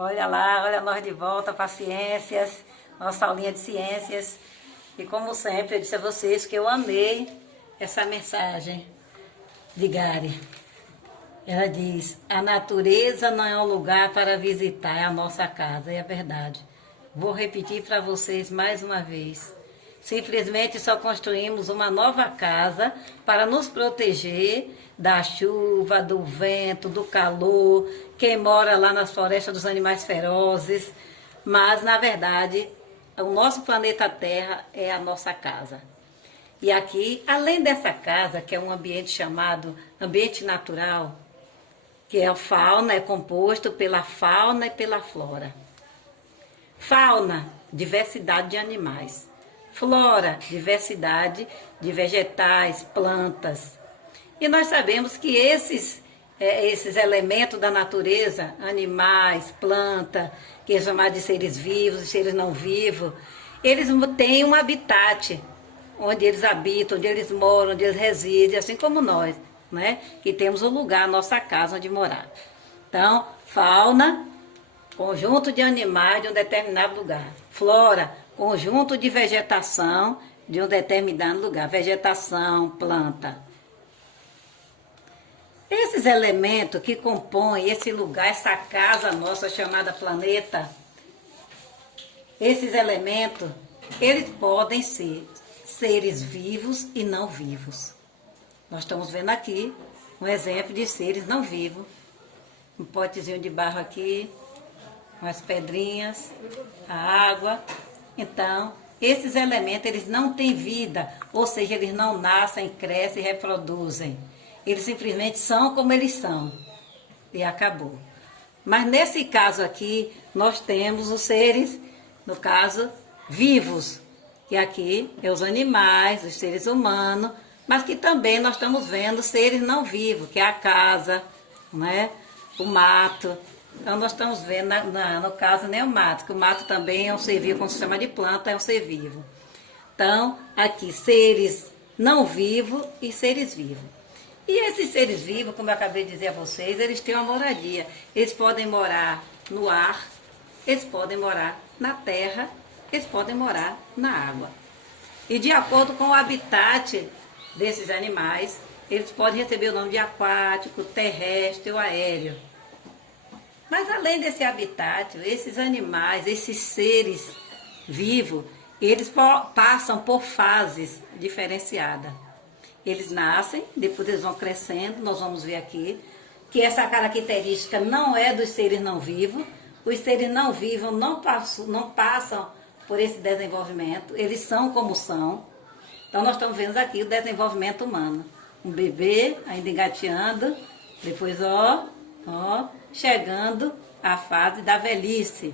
Olha lá, olha nós de volta para ciências, nossa aulinha de ciências. E como sempre, eu disse a vocês que eu amei essa mensagem de Gary. Ela diz, a natureza não é um lugar para visitar, é a nossa casa, é a verdade. Vou repetir para vocês mais uma vez. Simplesmente só construímos uma nova casa para nos proteger da chuva, do vento, do calor, quem mora lá nas florestas dos animais ferozes. Mas, na verdade, o nosso planeta Terra é a nossa casa. E aqui, além dessa casa, que é um ambiente chamado ambiente natural, que é a fauna, é composto pela fauna e pela flora. Fauna, diversidade de animais. Flora, diversidade de vegetais, plantas. E nós sabemos que esses elementos da natureza, animais, planta, que é chamado de seres vivos e seres não vivos, eles têm um habitat, onde eles habitam, onde eles moram, onde eles residem, assim como nós, né? Que temos um lugar, a nossa casa, onde morar. Então, fauna, conjunto de animais de um determinado lugar. Flora, conjunto de vegetação de um determinado lugar. Vegetação, planta. Esses elementos que compõem esse lugar, essa casa nossa chamada planeta, esses elementos, eles podem ser seres vivos e não vivos. Nós estamos vendo aqui um exemplo de seres não vivos. Um potezinho de barro aqui, umas pedrinhas, a água. Então, esses elementos, eles não têm vida, ou seja, eles não nascem, crescem e reproduzem. Eles simplesmente são como eles são. E acabou. Mas nesse caso aqui, nós temos os seres, no caso, vivos. Que aqui é os animais, os seres humanos, mas que também nós estamos vendo seres não vivos, que é a casa, né? O mato. Então nós estamos vendo, no caso, nem o mato, que o mato também é um ser vivo, como se chama de planta, é um ser vivo. Então, aqui, seres não vivos e seres vivos. E esses seres vivos, como eu acabei de dizer a vocês, eles têm uma moradia. Eles podem morar no ar, eles podem morar na terra, eles podem morar na água. E de acordo com o habitat desses animais, eles podem receber o nome de aquático, terrestre ou aéreo. Mas além desse habitat, esses animais, esses seres vivos, eles passam por fases diferenciadas. Eles nascem, depois eles vão crescendo, nós vamos ver aqui, que essa característica não é dos seres não vivos. Os seres não vivos não passam por esse desenvolvimento, eles são como são. Então nós estamos vendo aqui o desenvolvimento humano. Um bebê ainda engateando, depois chegando à fase da velhice.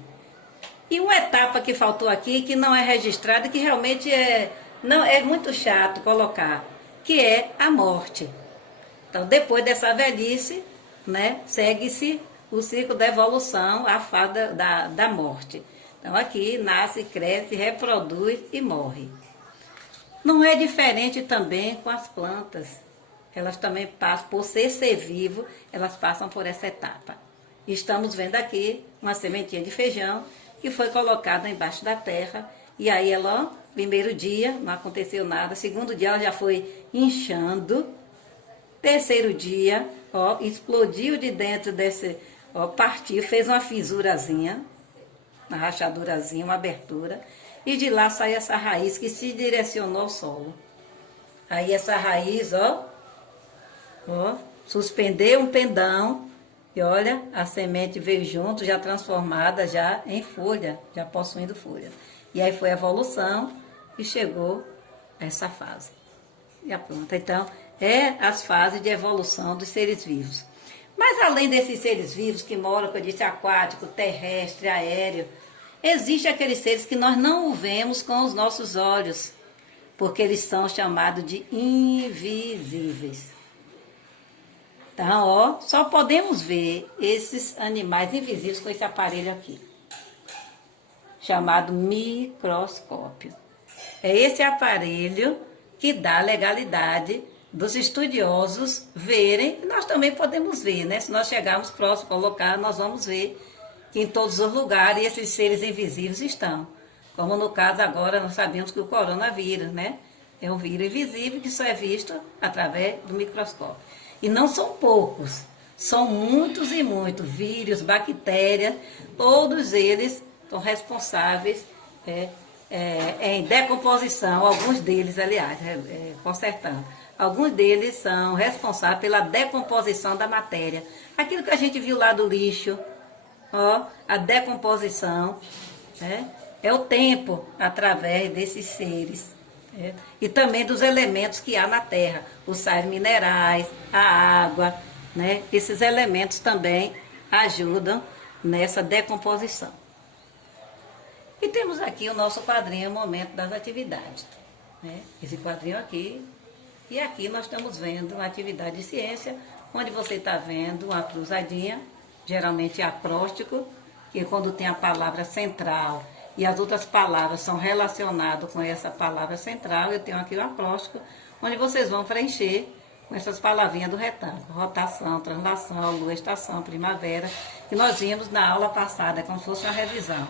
E uma etapa que faltou aqui, que não é registrada, que realmente é muito chato colocar, que é a morte. Então depois dessa velhice, né, segue-se o ciclo da evolução, a fase da morte. Então aqui nasce, cresce, reproduz e morre. Não é diferente também com as plantas. Elas também passam, por ser vivo, elas passam por essa etapa. Estamos vendo aqui uma sementinha de feijão que foi colocada embaixo da terra. E aí ela, primeiro dia, não aconteceu nada. Segundo dia ela já foi inchando. Terceiro dia, explodiu de dentro desse, partiu, fez uma fisurazinha, uma rachadurazinha, uma abertura, e de lá saiu essa raiz que se direcionou ao solo. Aí essa raiz, suspendeu um pendão, e olha, a semente veio junto, já transformada, já em folha, já possuindo folha. E aí foi a evolução e chegou a essa fase. E a planta, então, é as fases de evolução dos seres vivos. Mas além desses seres vivos que moram, como eu disse, aquático, terrestre, aéreo, existem aqueles seres que nós não vemos com os nossos olhos, porque eles são chamados de invisíveis. Então, só podemos ver esses animais invisíveis com esse aparelho aqui, chamado microscópio. É esse aparelho que dá legalidade dos estudiosos verem, nós também podemos ver, né? Se nós chegarmos próximo, colocar, nós vamos ver que em todos os lugares esses seres invisíveis estão. Como no caso agora nós sabemos que o coronavírus, né? É um vírus invisível que só é visto através do microscópio. E não são poucos, são muitos e muitos vírus, bactérias, todos eles são responsáveis em decomposição, alguns deles, aliás, consertando. Alguns deles são responsáveis pela decomposição da matéria. Aquilo que a gente viu lá do lixo, ó, a decomposição, né? É o tempo através desses seres. E também dos elementos que há na terra, os sais minerais, a água, né? Esses elementos também ajudam nessa decomposição. E temos aqui o nosso quadrinho Momento das Atividades, né? Esse quadrinho aqui, e aqui nós estamos vendo uma atividade de ciência, onde você está vendo uma cruzadinha, geralmente acróstico, que quando tem a palavra central e as outras palavras são relacionadas com essa palavra central, eu tenho aqui o acróstico, onde vocês vão preencher com essas palavrinhas do retângulo. Rotação, translação, lua, estação, primavera, que nós vimos na aula passada, como se fosse uma revisão,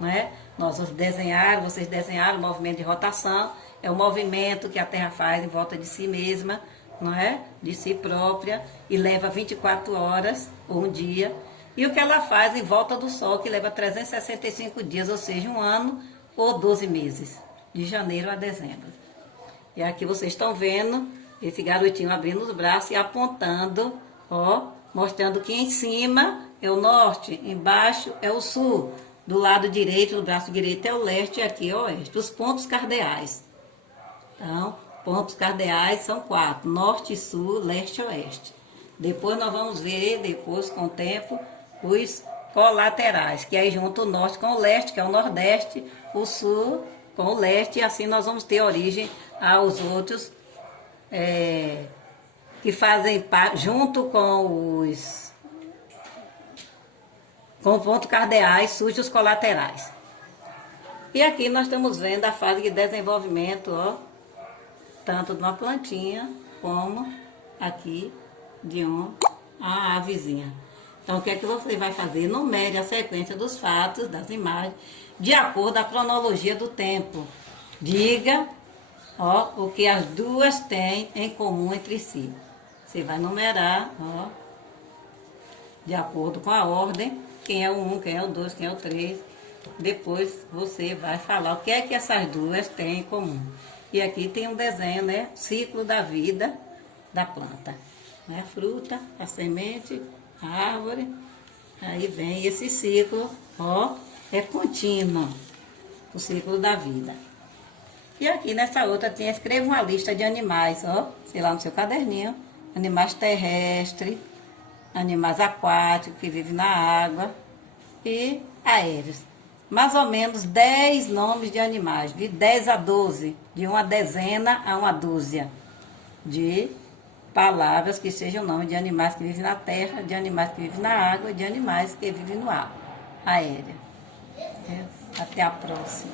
né? Vocês desenharam o movimento de rotação, é o movimento que a Terra faz em volta de si mesma, não é? De si própria, e leva 24 horas, ou um dia. E o que ela faz em volta do Sol, que leva 365 dias, ou seja, um ano ou 12 meses, de janeiro a dezembro. E aqui vocês estão vendo esse garotinho abrindo os braços e apontando, ó, mostrando que em cima é o norte, embaixo é o sul, do lado direito, do braço direito é o leste e aqui é o oeste. Os pontos cardeais. Então, pontos cardeais são 4, norte, sul, leste e oeste. Depois nós vamos ver, com o tempo, os colaterais, que aí junto o norte com o leste, que é o nordeste, o sul com o leste, e assim nós vamos ter origem aos outros que fazem parte, junto com os pontos cardeais, surgem os colaterais. E aqui nós estamos vendo a fase de desenvolvimento, ó, tanto de uma plantinha como aqui de uma avezinha. Então, o que é que você vai fazer? Numere a sequência dos fatos, das imagens, de acordo com a cronologia do tempo. Diga, ó, o que as duas têm em comum entre si. Você vai numerar, ó, de acordo com a ordem, quem é o 1, quem é o 2, quem é o 3. Depois você vai falar o que é que essas duas têm em comum. E aqui tem um desenho, né? Ciclo da vida da planta. Né? Fruta, a semente, a árvore. Aí vem esse ciclo, ó, é contínuo, o ciclo da vida. E aqui nessa outra tem, escreva uma lista de animais, ó, sei lá no seu caderninho. Animais terrestres, animais aquáticos que vivem na água e aéreos. Mais ou menos 10 nomes de animais, de 10 a 12, de uma dezena a uma dúzia de palavras que sejam nome de animais que vivem na terra, de animais que vivem na água, de animais que vivem no ar, aéreo. Até a próxima.